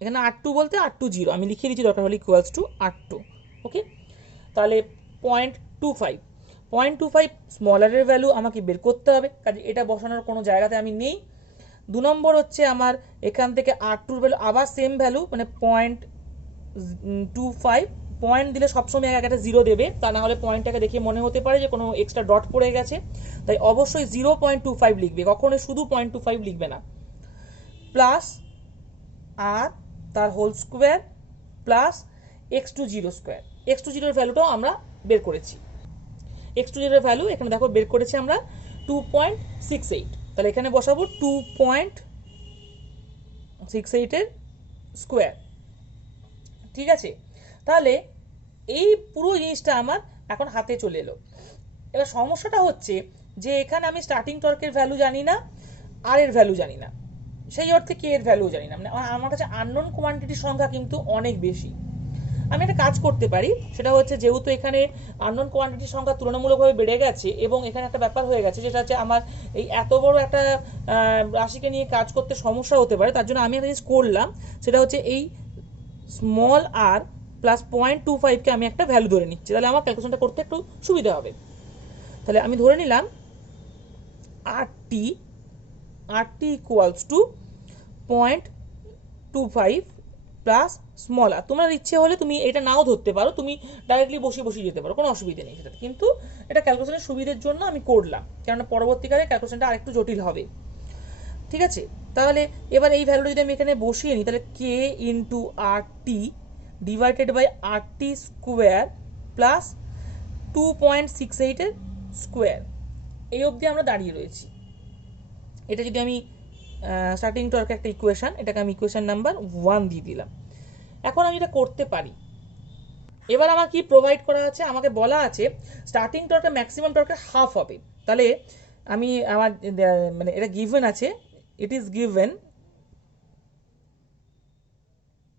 এখানে R2 বলতে R2 0 আমি লিখে দিচ্ছি দরকার হলে ইকুয়ালস টু R2। ওকে, তাহলে 0.25 স্মলারের ভ্যালু আমাকে বের করতে হবে, কাজে এটা বসানোর কোনো জায়গাতে আমি নেই। 2 নম্বর হচ্ছে আমার এখান থেকে R2 ভ্যালু আবার সেম ভ্যালু মানে 0.25, পয়েন্ট দিলে সবসময় একটা 0 দেবে, তা না হলে পয়েন্টটাকে দেখে মনে হতে পারে যে কোনো এক্সট্রা ডট পড়ে গেছে, তাই অবশ্যই 0.25 লিখবে, কখনোই শুধু 0.25 লিখবে না, প্লাস আর তার whole square plus x20 square. x20 এর ভ্যালুটাও আমরা বের করেছি, x20 এর ভ্যালু এখানে দেখো বের করেছি আমরা 2.68, তাহলে এখানে বসাবো 2.68 এর স্কোয়ার। ঠিক আছে, তাহলে এই পুরো জিনিসটা আমার এখন হাতে চলে এলো। এবার সমস্যাটা হচ্ছে যে এখানে আমি স্টার্টিং টর্কের ভ্যালু জানি না, আর এর ভ্যালু জানি না, সেই অর্থে কে এর ভ্যালু জানি না, মানে আমার কাছে আননোন কোয়ান্টিটির সংখ্যা কিন্তু অনেক বেশি। আমি একটা কাজ করতে পারি, সেটা হচ্ছে যেহেতু এখানে আননোন কোয়ান্টিটির সংখ্যা তুলনামূলকভাবে বেড়ে গেছে এবং এখানে একটা ব্যাপার হয়ে গেছে যেটা হচ্ছে আমার এই এত বড় একটা রাশিকে নিয়ে কাজ করতে সমস্যা হতে পারে, তার জন্য আমি একটা জিনিস করলাম, সেটা হচ্ছে এই স্মল আর প্লাস 0.25কে আমি একটা ভ্যালু ধরে নিচ্ছি, তাহলে আমার ক্যালকুলেশনটা করতে একটু সুবিধা হবে। তাহলে আমি ধরে নিলাম RT equals to 0.25 plus small R. তোমার ইচ্ছে হলে তুমি এটা নাও ধরতে পারো, তুমি ডাইরেক্টলি বসিয়ে যেতে পারো, কোনো অসুবিধা নেই সেটাতে, কিন্তু এটা ক্যালকুলেশনের সুবিধের জন্য আমি করলাম, কেননা পরবর্তীকালে ক্যালকুলেশনটা আরেকটু জটিল হবে। ঠিক আছে, তাহলে এবার এই ভ্যালুটা যদি আমি এখানে বসিয়ে নিই, তাহলে K into RT divided by RT square plus 2.68 এর স্কোয়ার, এই অবধি আমরা দাঁড়িয়ে রয়েছি। এটা যদি আমি স্টার্টিং টর্ক একটা ইকুয়েশন, এটাকে আমি ইকুয়েশন নাম্বার 1 দিয়ে দিলাম। এখন আমি এটা করতে পারি। এবার আমার কি প্রোভাইড করা আছে, আমাকে বলা আছে স্টার্টিং টর্কের ম্যাক্সিমাম টর্কের হাফ হবে, তাহলে আমি আমার মানে এটা গিভেন আছে, it is given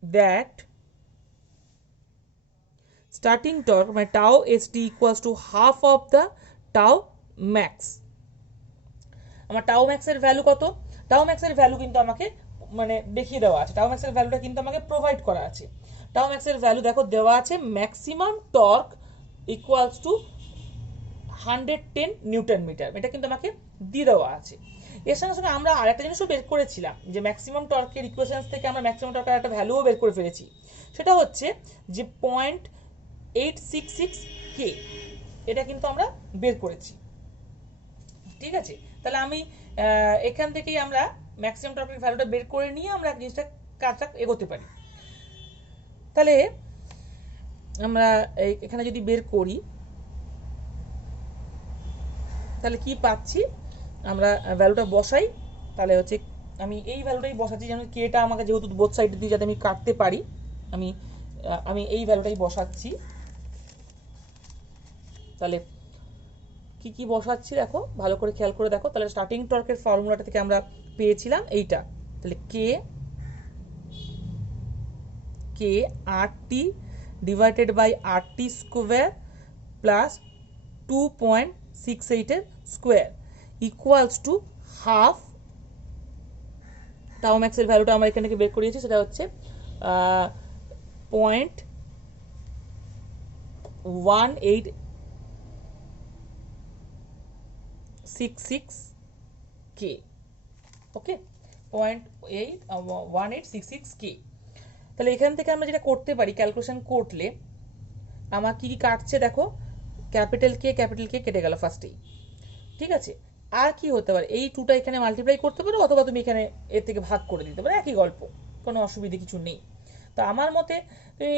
that starting torque মানে টাও ST equals to half of the টাও ম্যাক্স। আমার টাও ম্যাক্সের ভ্যালু কত, টাও ম্যাক্সের ভ্যালু কিন্তু আমাকে মানে দেখিয়ে দেওয়া আছে, টাও ম্যাক্সের ভ্যালুটা কিন্তু আমাকে প্রোভাইড করা আছে। টাও ম্যাক্সের ভ্যালু দেখো দেওয়া আছে maximum torque equals to 110 newton metre, এটা কিন্তু আমাকে দিয়ে দেওয়া আছে। এর সঙ্গে সঙ্গে আমরা আরেকটা জিনিসও বের করেছিলাম, যে ম্যাক্সিমাম টর্কের ইকুয়েশন থেকে আমরা ম্যাক্সিমাম টর্কের একটা ভ্যালুও বের করে ফেলেছি, সেটা হচ্ছে যে 0.866 কে, এটা কিন্তু আমরা বের করেছি। ঠিক আছে, তাহলে আমি এখান থেকেই আমরা ম্যাক্সিমাম টর্কের ভ্যালুটা বের করে নিয়ে আমরা জিনিসটা কাজটা এগোতে পারি। তাহলে আমরা এখানে যদি বের করি তাহলে কি পাচ্ছি, আমরা ভ্যালুটা বসাই, তাহলে হচ্ছে আমি এই ভ্যালুটাই বসাচ্ছি, যেন কেটা আমাকে যেহেতু বোথ সাইড দিয়ে যাতে আমি কাটতে পারি, আমি এই ভ্যালুটাই বসাচ্ছি। তাহলে কি কি বসাচ্ছি দেখো, ভালো করে খেয়াল করে দেখো। তাহলে স্টার্টিং টর্কের ফর্মুলাটা থেকে আমরা পেয়েছিলাম এইটা, তাহলে K RT divided by RT square plus 2.68 এর স্কোয়ার ইকুয়ালস টু হাফ, টাও ম্যাক্সের ভ্যালুটা আমরা এখান থেকে বের করিয়েছি, সেটা হচ্ছে 0.1866 কে। ওকে, 0.1866 কে। তাহলে এখান থেকে আমরা যেটা করতে পারি, ক্যালকুলেশন করলে আমার কি কি কাটছে দেখো, ক্যাপিটাল কে কেটে গেল ফার্স্টেই, ঠিক আছে। আর কি হতে পারে, এই টুটা এখানে মাল্টিপ্লাই করতে পারো, অথবা তুমি এখানে এর থেকে ভাগ করে দিতে পারো, একই গল্প, কোনো অসুবিধে কিছু নেই। তো আমার মতে তুমি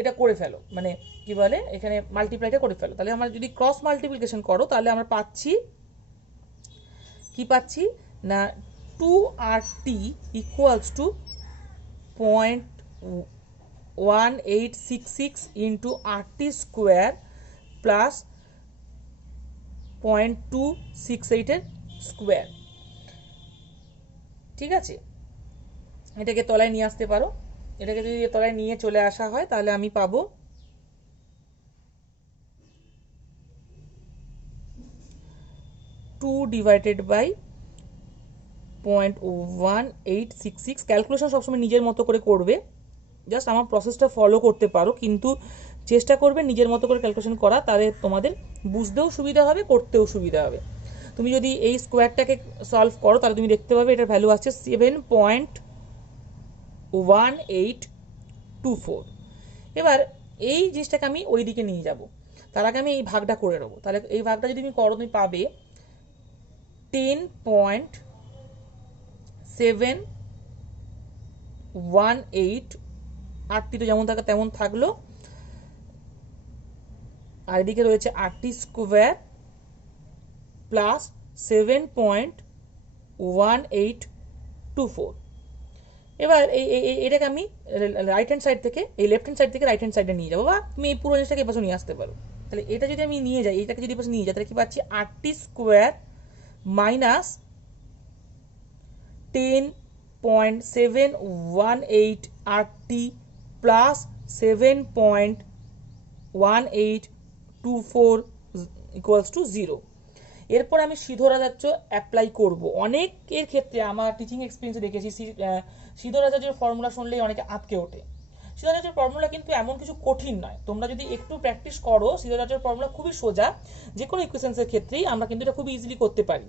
এটা করে ফেলো, মানে কি বলে এখানে মাল্টিপ্লাইটা করে ফেলো। তাহলে আমার যদি ক্রস মাল্টিপ্লিকেশন করো তাহলে আমরা পাচ্ছি কি পাচ্ছি না 2RT equals to 0.1866 into RT square plus 0.268 এর স্কোয়ার, ঠিক আছে। এটাকে তলায় নিয়ে আসতে পারো, এটাকে যদি তলায় নিয়ে চলে আসা হয় তাহলে আমি পাবো 2 ডিভাইডেড বাই 0.1866। ক্যালকুলেশন সবসময় নিজের মতো করে করবে, জাস্ট আমার প্রসেসটা ফলো করতে পারো, কিন্তু চেষ্টা করবে নিজের মতো করে ক্যালকুলেশন করা, তাহলে তোমাদের বুঝতেও সুবিধা হবে, করতেও সুবিধা হবে। তুমি যদি এই স্কোয়ারটাকে সলভ করো তাহলে তুমি দেখতে পাবে এটার ভ্যালু আসছে 7.1824। এবার এই জিনিসটাকে আমি ওই দিকে নিয়ে যাব, তার আগে আমি এই ভাগটা করে নেবো। তাহলে এই ভাগটা যদি তুমি করো তুমি পাবে 10.718, আটটি তো যেমন থাকে তেমন থাকলো, আর এদিকে রয়েছে RT স্কোয়ার প্লাস 7.1824। এবার এটাকে আমি রাইট হ্যান্ড সাইড থেকে, এই লেফট হ্যান্ড সাইড থেকে রাইট হ্যান্ড সাইডে নিয়ে যাবো, বা তুমি এই পুরো জিনিসটাকে এপাশে নিয়ে আসতে পারো। তাহলে এটা যদি আমি নিয়ে যাই, এটাকে যদি এপাশে নিয়ে যাই, তাহলে কি পাচ্ছি RT square minus 10.718 RT plus 7.1824 equals to 0। এরপর আমি সিধোরাচার্য অ্যাপ্লাই করব। অনেকের ক্ষেত্রে আমার টিচিং এক্সপিরিয়েন্সে দেখেছি সিধোরাচার্যের ফর্মুলা শুনলেই অনেকে আটকে ওঠে। সিধোরাচার্যের ফর্মুলা কিন্তু এমন কিছু কঠিন নয়, তোমরা যদি একটু প্র্যাকটিস করো সিধোরাচার্যের ফর্মুলা খুবই সোজা, যে কোনো ইকুয়েশনসের ক্ষেত্রেই আমরা কিন্তু এটা খুবই ইজিলি করতে পারি।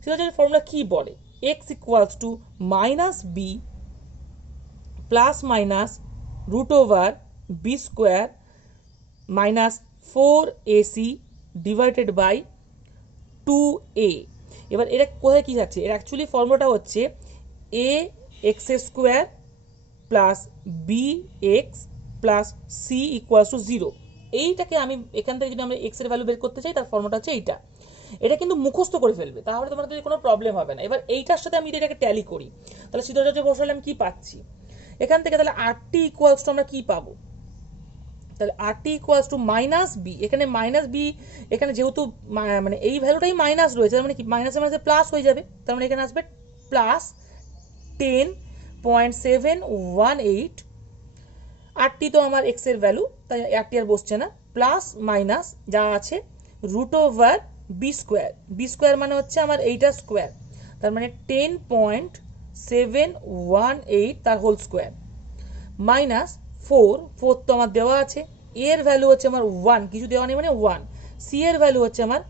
সিধোরাচার্যের ফর্মুলা কি বলে, x equals to minus B plus minus root over B square minus 4AC divided by 2A। এবার এটা কোথায় কি যাচ্ছে, এর অ্যাকচুয়ালি ফর্মুলাটা হচ্ছে a x square plus B X plus C equals to 0। এইটাকে আমি এখান থেকে যদি আমরা এক্স এর ভ্যালু বের করতে চাই তার ফর্মুলাটা হচ্ছে এইটা। এটা কিন্তু মুখস্থ করে ফেলবে, তাহলে তোমাদের কোনো প্রবলেম হবে না। এবার এইটার সাথে আমি এটাকে ট্যালি করি, তাহলে সিধোরাচার্য বসালে আমি কি পাচ্ছি এখান থেকে, তাহলে RT ইকুয়ালস টু আমরা কি পাবো, তাহলে RT equals to minus B, এখানে মাইনাস বি, এখানে যেহেতু মানে এই ভ্যালুটাই মাইনাস রয়েছে, তার মানে কি মাইনাসে মাইনাসে প্লাস হয়ে যাবে, তার মানে এখানে আসবে প্লাস 10.718। RT তো আমার এক্স এর ভ্যালু, তাই RT আর বসছে না, প্লাস মাইনাস যা আছে root over B square, B square মানে হচ্ছে আমার এইটা স্কোয়ার, তার মানে 10.718 তার হোল স্কোয়ার মাইনাস 4 তো আমার দেওয়া আছে, এর ভ্যালু হচ্ছে আমার 1, কিছু দেওয়া নেই মানে 1, সি এর ভ্যালু হচ্ছে আমার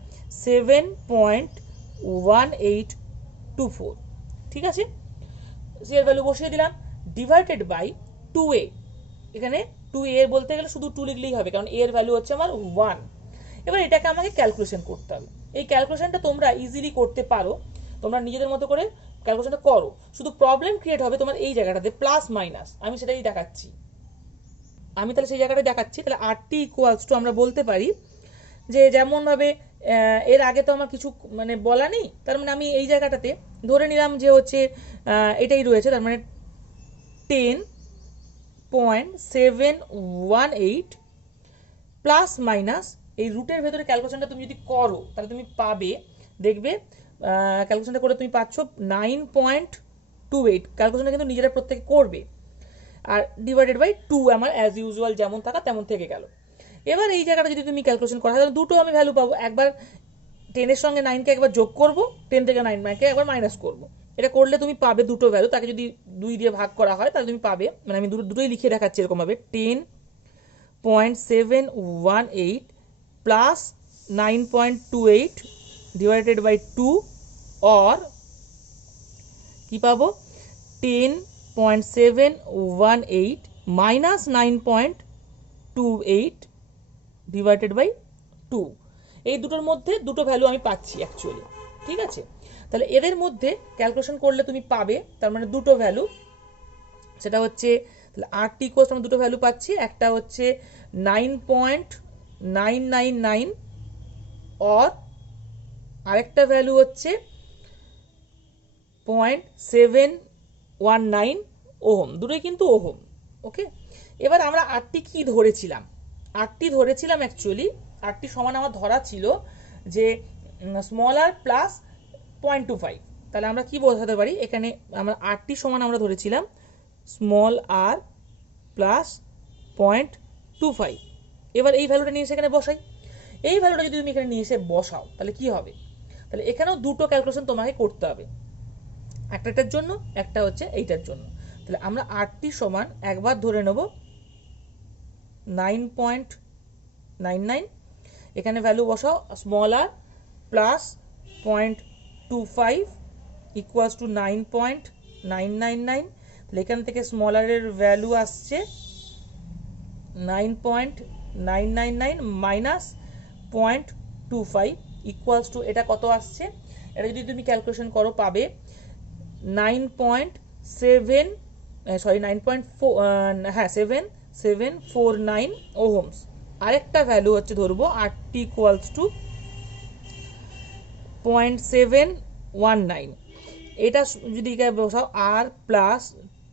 7.1824, ঠিক আছে। সি এর ভ্যালু বসিয়ে দিলাম, ডিভাইডেড বাই 2A। এখানে 2A বলতে গেলে শুধু 2 লিখলেই হবে, কারণ এর ভ্যালু হচ্ছে আমার 1। এবার এটাকে আমাকে ক্যালকুলেশন করতে হবে। এই ক্যালকুলেশনটা তোমরা ইজিলি করতে পারো, তোমরা নিজেদের মতো করে ক্যালকুলেশনটা করো, শুধু প্রবলেম ক্রিয়েট হবে তোমার এই জায়গাটাতে প্লাস মাইনাস, আমি সেটাই দেখাচ্ছি। আমি তাহলে সেই জায়গাটা দেখাচ্ছি, তাহলে RT ইকুয়ালস টু আমরা বলতে পারি যে যেমনভাবে এর আগে তো আমার কিছু মানে বলা নেই, তার মানে আমি এই জায়গাটাতে ধরে নিলাম যে হচ্ছে এটাই রয়েছে, তার মানে 10.718 প্লাস মাইনাস এই রুটের ভেতরে ক্যালকুলেশনটা তুমি যদি করো তাহলে তুমি পাবে, দেখবে ক্যালকুলেশনটা করে তুমি পাচ্ছ 9.28। ক্যালকুলেশনটা কিন্তু নিজেরা প্রত্যেকে করবে, আর ডিভাইডেড বাই 2 আমার অ্যাজ ইউজুয়াল যেমন থাকা তেমন থেকে গেল। এবার এই জায়গাটা যদি তুমি ক্যালকুলেশন করো তাহলে দুটো আমি ভ্যালু পাবো, একবার 10 এর সঙ্গে 9কে একবার যোগ করব, 10 থেকে 9কে একবার মাইনাস করব। এটা করলে তুমি পাবে দুটো ভ্যালু, তাকে যদি 2 দিয়ে ভাগ করা হয় তাহলে তুমি পাবে, মানে আমি দুটোই লিখে দেখাচ্ছি এরকমভাবে 10.718 প্লাস 9.28 ডিভাইডেড বাই 2, অর কি পাবো 10.718 মাইনাস 9.28 ডিভাইডেড বাই 2। এই দুটোর মধ্যে দুটো ভ্যালু আমি পাচ্ছি অ্যাকচুয়ালি, ঠিক আছে। তাহলে এদের মধ্যে ক্যালকুলেশন করলে তুমি পাবে, তার মানে দুটো ভ্যালু, সেটা হচ্ছে তাহলে RT ইকুয়ালস আমরা দুটো ভ্যালু পাচ্ছি, একটা হচ্ছে 9.999 অর আরেকটা ভ্যালু হচ্ছে 0.719 ওহম, দুটোই কিন্তু ওহম। ওকে, এবার আমরা RT কি ধরেছিলাম, RT ধরেছিলাম অ্যাকচুয়ালি RT সমান আমার ধরা ছিল যে স্মল আর প্লাস 0.25। তাহলে আমরা কি বোঝাতে পারি, এখানে আমরা RT সমান আমরা ধরেছিলাম স্মল আর প্লাস 0.25। এবার এই ভ্যালুটা নিয়ে এসে এখানে বসাই, এই ভ্যালুটা যদি তুমি এখানে নিয়ে এসে বসাও তাহলে কি হবে, তাহলে এখানেও দুটো ক্যালকুলেশন তোমাকে করতে হবে, একটার জন্য একটা হচ্ছে এইটার জন্য। তাহলে আমরা RT সমান একবার ধরে নেব 9.99, এখানে ভ্যালু বসাও small R plus 0.25 equals to 9.999। তাহলে এখান থেকে স্মল আর এর ভ্যালু আসছে 9.999 মাইনাস 0.25 ইকুয়ালস টু এটা কত আসছে, এটা যদি তুমি ক্যালকুলেশন করো পাবে 749 ওহমস। আরেকটা ভ্যালু হচ্ছে ধরবো RT ইকুয়ালস টু 0.719, এটা যদি বসাও আর প্লাস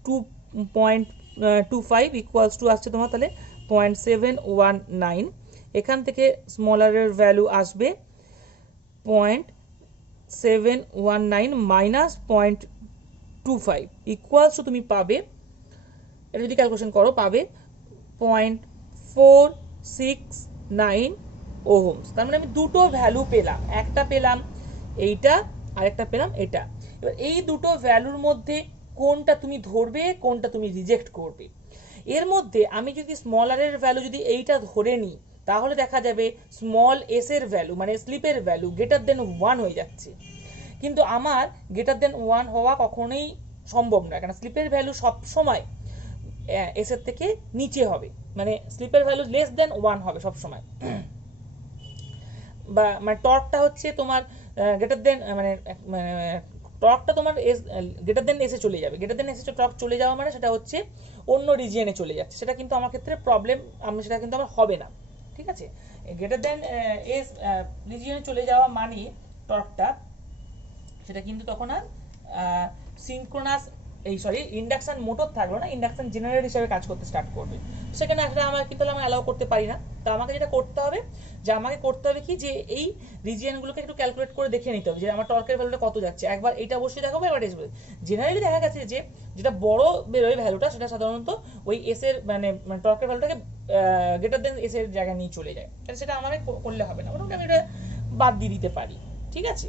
2.25 ইকুয়ালস টু আসছে তোমার তাহলে 0.719, এখান থেকে স্মলার এর ভ্যালু আসবে 0.719 মাইনাস 0.25 ইকুয়ালস টু তুমি পাবে, এটা যদি ক্যালকুলেশন করো পাবে 0.469 ওহমস। তার মানে আমি দুটো ভ্যালু পেলাম, একটা পেলাম এইটা আর একটা পেলাম এটা। এবার এই দুটো ভ্যালুর মধ্যে কোনটা তুমি ধরবে কোনটা তুমি রিজেক্ট করবে, এর মধ্যে আমি যদি স্মল আর এর ভ্যালু যদি এইটা ধরে নিই তাহলে দেখা যাবে স্মল এস এর ভ্যালু মানে স্লিপের ভ্যালু গ্রেটার দেন 1 হয়ে যাচ্ছে, কিন্তু আমার গ্রেটার দেন 1 হওয়া কখনোই সম্ভব নয়, কারণ স্লিপের ভ্যালু সবসময় এস এর থেকে নিচে হবে, মানে স্লিপের ভ্যালু লেস দেন 1 হবে সবসময়। বা মানে টর্কটা হচ্ছে তোমার গ্রেটার দেন মানে টর্কটা তোমার গ্রেটার দেন এসে চলে যাবে, গ্রেটার দেন এসে টর্ক চলে যাওয়া মানে সেটা হচ্ছে অন্য রিজিয়নে চলে যাচ্ছে, সেটা কিন্তু আমার ক্ষেত্রে প্রবলেম, আমি সেটা কিন্তু আমার হবে না, ঠিক আছে। গ্রেটার দেন এস রিজিয়নে চলে যাওয়া মানে টর্কটা সেটা কিন্তু তখন আর সিনক্রোনাস ইন্ডাকশন মোটর থাকবে না, ইন্ডাকশন জেনারেটর হিসেবে কাজ করতে স্টার্ট করবে, সেখানে আসলে আমার কিন্তু আমি অ্যালাউ করতে পারি না। তো আমাকে যেটা করতে হবে যে আমাকে করতে হবে কি যে এই রিজিয়নগুলোকে একটু ক্যালকুলেট করে দেখে নিতে হবে যে আমার টর্কের ভ্যালুটা কত যাচ্ছে, একবার এটা বসিয়ে দেখাবো এবার এস বসে। জেনারেলি দেখা গেছে যে যেটা বড় বেরোয় ভ্যালুটা সেটা সাধারণত ওই এস এর মানে টর্কের ভ্যালুটাকে গ্রেটার দেন এস এর জায়গায় নিয়ে চলে যায়, তাহলে সেটা আমাকে করলে হবে না, মোটামুটি আমি এটা বাদ দিয়ে দিতে পারি, ঠিক আছে।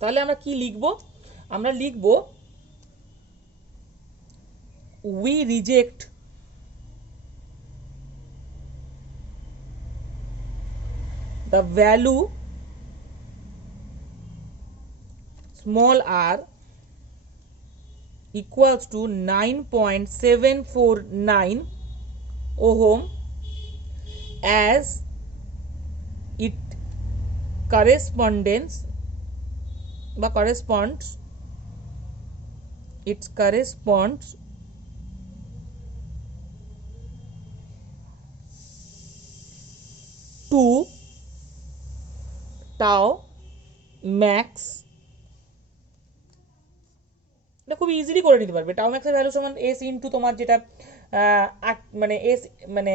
তাহলে আমরা কি লিখবো, আমরা লিখবো we reject the value small r equals to 9.749 ohm as it corresponds to tau max। এটা খুব ইজিলি করে নিতে পারবে, টাউ ম্যাক্সের ভ্যালু সমান এস ইন্টু তোমার যেটা মানে এস মানে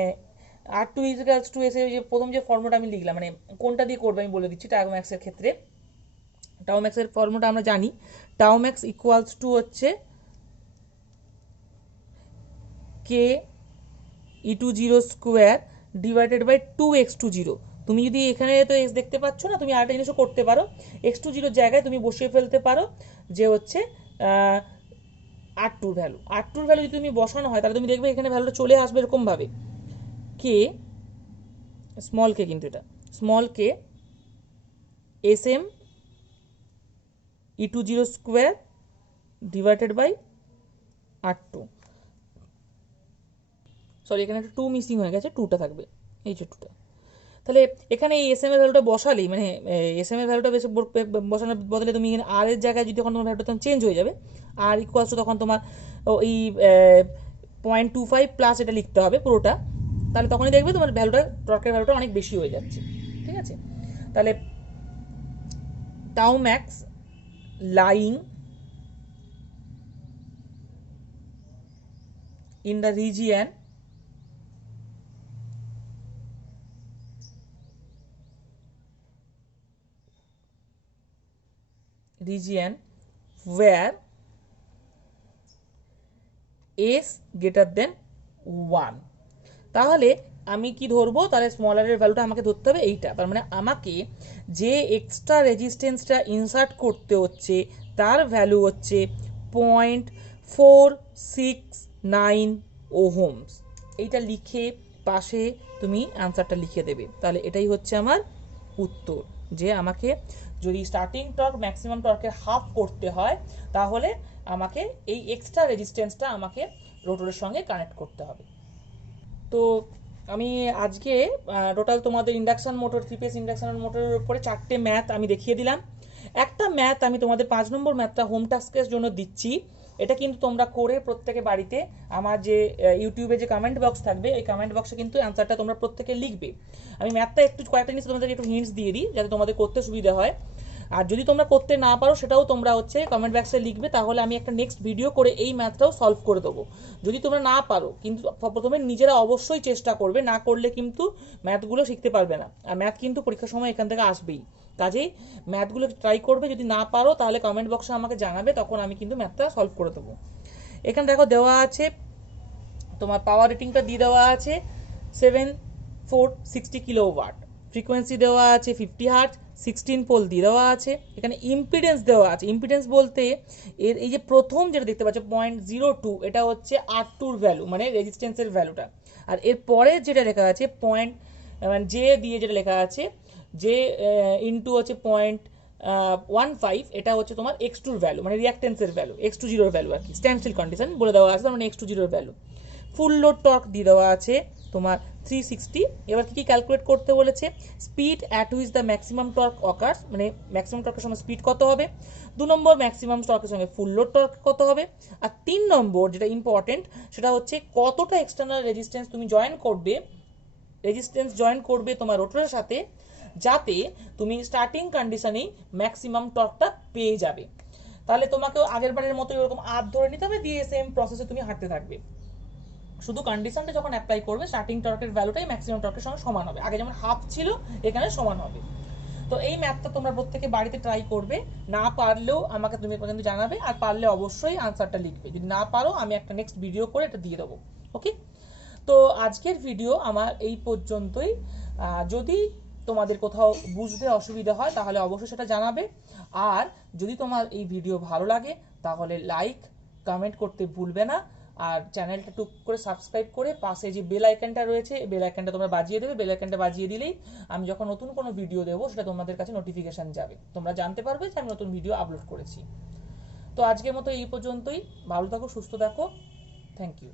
R2 ইকুয়ালস টু এস এর যে প্রথম যে ফর্মুলা আমি লিখলাম, মানে কোনটা দিয়ে করবে আমি বলে দিচ্ছি। টাউ ম্যাক্সের ক্ষেত্রে টাউ ম্যাক্সের ফর্মুলাটা আমরা জানি, টাউ ম্যাক্স ইকুয়ালস টু হচ্ছে K E two zero square divided by 2x20। তুমি যদি এখানে তো এক্স দেখতে পাচ্ছ না, তুমি আরেকটা জিনিসও করতে পারো, x20 জায়গায় তুমি বসিয়ে ফেলতে পারো যে হচ্ছে R2 ভ্যালু, R2 ভ্যালু যদি তুমি বসানো হয় তাহলে তুমি দেখবে এখানে ভ্যালুটা চলে আসবে এরকম ভাবে কে স্মল কে, কিন্তু এটা স্মল কে এস এম ই20 square divided by R2, sorry এখানে একটা 2 মিসিং হয়ে গেছে, 2টা থাকবে এই ছোট্টটা। তাহলে এখানে এই এস এম এর ভ্যালুটা বসালেই, মানে এস এম এর ভ্যালুটা বেশি বসানোর বদলে তুমি এখানে আর এর জায়গায় যদি তখন তোমার ভ্যালুটা তখন চেঞ্জ হয়ে যাবে, আর ইকুয়ালস টু তখন তোমার ওই 0.25 প্লাস এটা লিখতে হবে পুরোটা, তাহলে তখনই দেখবে তোমার ভ্যালুটা, টর্কের ভ্যালুটা অনেক বেশি হয়ে যাচ্ছে। ঠিক আছে, তাহলে tau max lying in the region where s greater than 1। তাহলে আমি কি ধরবো, তাহলে স্মল আর এর ভ্যালুটা আমাকে ধরতে হবে এইটা। তার মানে আমাকে যে এক্সট্রা রেজিস্ট্যান্সটা ইনসার্ট করতে হচ্ছে তার ভ্যালু হচ্ছে 0.469 ওহমস। এইটা লিখে পাশে তুমি অ্যান্সারটা লিখে দেবে। তাহলে এটাই হচ্ছে আমার উত্তর, যে আমাকে যদি স্টার্টিং টর্ক ম্যাক্সিমাম টর্কের হাফ করতে হয় তাহলে আমাকে এই এক্সট্রা রেজিস্ট্যান্সটা আমাকে রোটরের সঙ্গে কানেক্ট করতে হবে। তো আমি আজকে টোটাল তোমাদের ইন্ডাকশন মোটর, 3 ফেজ ইন্ডাকশন মোটরের উপরে 4টে ম্যাথ আমি দেখিয়ে দিলাম। একটা ম্যাথ আমি তোমাদের 5 নম্বর ম্যাথটা হোম টাস্কের জন্য দিচ্ছি। এটা কিন্তু তোমরা করে প্রত্যেকে বাড়িতে আমার যে ইউটিউবে যে কমেন্ট বক্স থাকবে এই কমেন্ট বক্সে কিন্তু অ্যান্সারটা তোমরা প্রত্যেকে লিখবে। আমি ম্যাথটা একটু কয়েকটা জিনিস তোমাদের একটু হিন্টস দিয়ে দিই যাতে তোমাদের করতে সুবিধা হয়। আর যদি তোমরা করতে না পারো সেটাও তোমরা হচ্ছে কমেন্ট বক্সে লিখবে, তাহলে আমি একটা নেক্সট ভিডিও করে এই ম্যাথটাও সলভ করে দেবো। যদি তোমরা না পারো কিন্তু প্রথমে নিজেরা অবশ্যই চেষ্টা করবে, না করলে কিন্তু ম্যাথগুলো শিখতে পারবে না। আর ম্যাথ কিন্তু পরীক্ষার সময় এখান থেকে আসবেই, কাজেই ম্যাথগুলো ট্রাই করবে। যদি না পারো তাহলে কমেন্ট বক্সে আমাকে জানাবে, তখন আমি কিন্তু ম্যাথটা সলভ করে দেবো। এখানে দেখো দেওয়া আছে তোমার পাওয়ার রেটিংটা দিয়ে দেওয়া আছে 7460 কিলোওয়াট, ফ্রিকোয়েন্সি দেওয়া আছে 50 হার্টজ, 16 পোল দিয়ে দেওয়া আছে। এখানে ইম্পিডেন্স দেওয়া আছে। ইম্পিডেন্স বলতে এর এই যে প্রথম যেটা দেখতে পাচ্ছ 0.02, এটা হচ্ছে R2 ভ্যালু, মানে রেজিস্ট্যান্সের ভ্যালুটা। আর এর পরে যেটা লেখা আছে মানে জে দিয়ে যেটা লেখা আছে জে ইন্টু হচ্ছে 0.15, এটা হচ্ছে তোমার x2 ভ্যালু, মানে রিঅ্যাক্টেন্সের ভ্যালু, x2 জিরোর ভ্যালু আর কি, স্ট্যান্ডস্টিল কন্ডিশন বলে দেওয়া আছে, মানে x2 জিরোর ভ্যালু। ফুল লোড টর্ক দিয়ে দেওয়া আছে তোমার 360। এবার কি কি ক্যালকুলেট করতে বলেছে, speed at which the maximum torque occurs, মানে ম্যাক্সিমাম টর্কের সঙ্গে স্পিড কত হবে। 2 নম্বর ম্যাক্সিমাম টর্কের সঙ্গে ফুল লোড টর্ক কত হবে। আর 3 নম্বর যেটা ইম্পর্টেন্ট সেটা হচ্ছে কতটা এক্সটার্নাল রেজিস্ট্যান্স তুমি জয়েন করবে তোমার রোটরের সাথে, যাতে তুমি স্টার্টিং কন্ডিশনেই ম্যাক্সিমাম টর্কটা পেয়ে যাবে। তাহলে তোমাকেও আগের বারের মতো এরকম আধ ধরে নিতে হবে, দিয়ে সেম প্রসেসে তুমি হাঁটতে থাকবে। শুধু কন্ডিশনটা যখন অ্যাপ্লাই করবে স্টার্টিং টর্কের ভ্যালুটাই ম্যাক্সিমাম টর্কের সঙ্গে সমান হবে, আগে যেমন হাফ ছিল এখানে সমান হবে। তো এই ম্যাথটা তোমরা প্রত্যেকে বাড়িতে ট্রাই করবে, না পারলেও আমাকে তুমি কিন্তু জানাবে, আর পারলে অবশ্যই আনসারটা লিখবে। যদি না পারো আমি একটা নেক্সট ভিডিও করে এটা দিয়ে দেবো। ওকে, তো আজকের ভিডিও আমার এই পর্যন্তই। যদি তোমাদের কোথাও বুঝতে অসুবিধা হয় তাহলে অবশ্যই সেটা জানাবে। আর যদি তোমার এই ভিডিও ভালো লাগে তাহলে লাইক কমেন্ট করতে ভুলবে না। আর চ্যানেলটা টুক করে সাবস্ক্রাইব করে পাশে যে বেল আইকনটা রয়েছে বেল আইকনটা তোমরা বাজিয়ে দেবে। বেল আইকনটা বাজিয়ে দিলেই আমি যখন নতুন কোনো ভিডিও দেবো সেটা তোমাদের কাছে নোটিফিকেশন যাবে, তোমরা জানতে পারবে যে আমি নতুন ভিডিও আপলোড করেছি। তো আজকের মতো এই পর্যন্তই। ভালো থাকো, সুস্থ থাকো, থ্যাংক ইউ।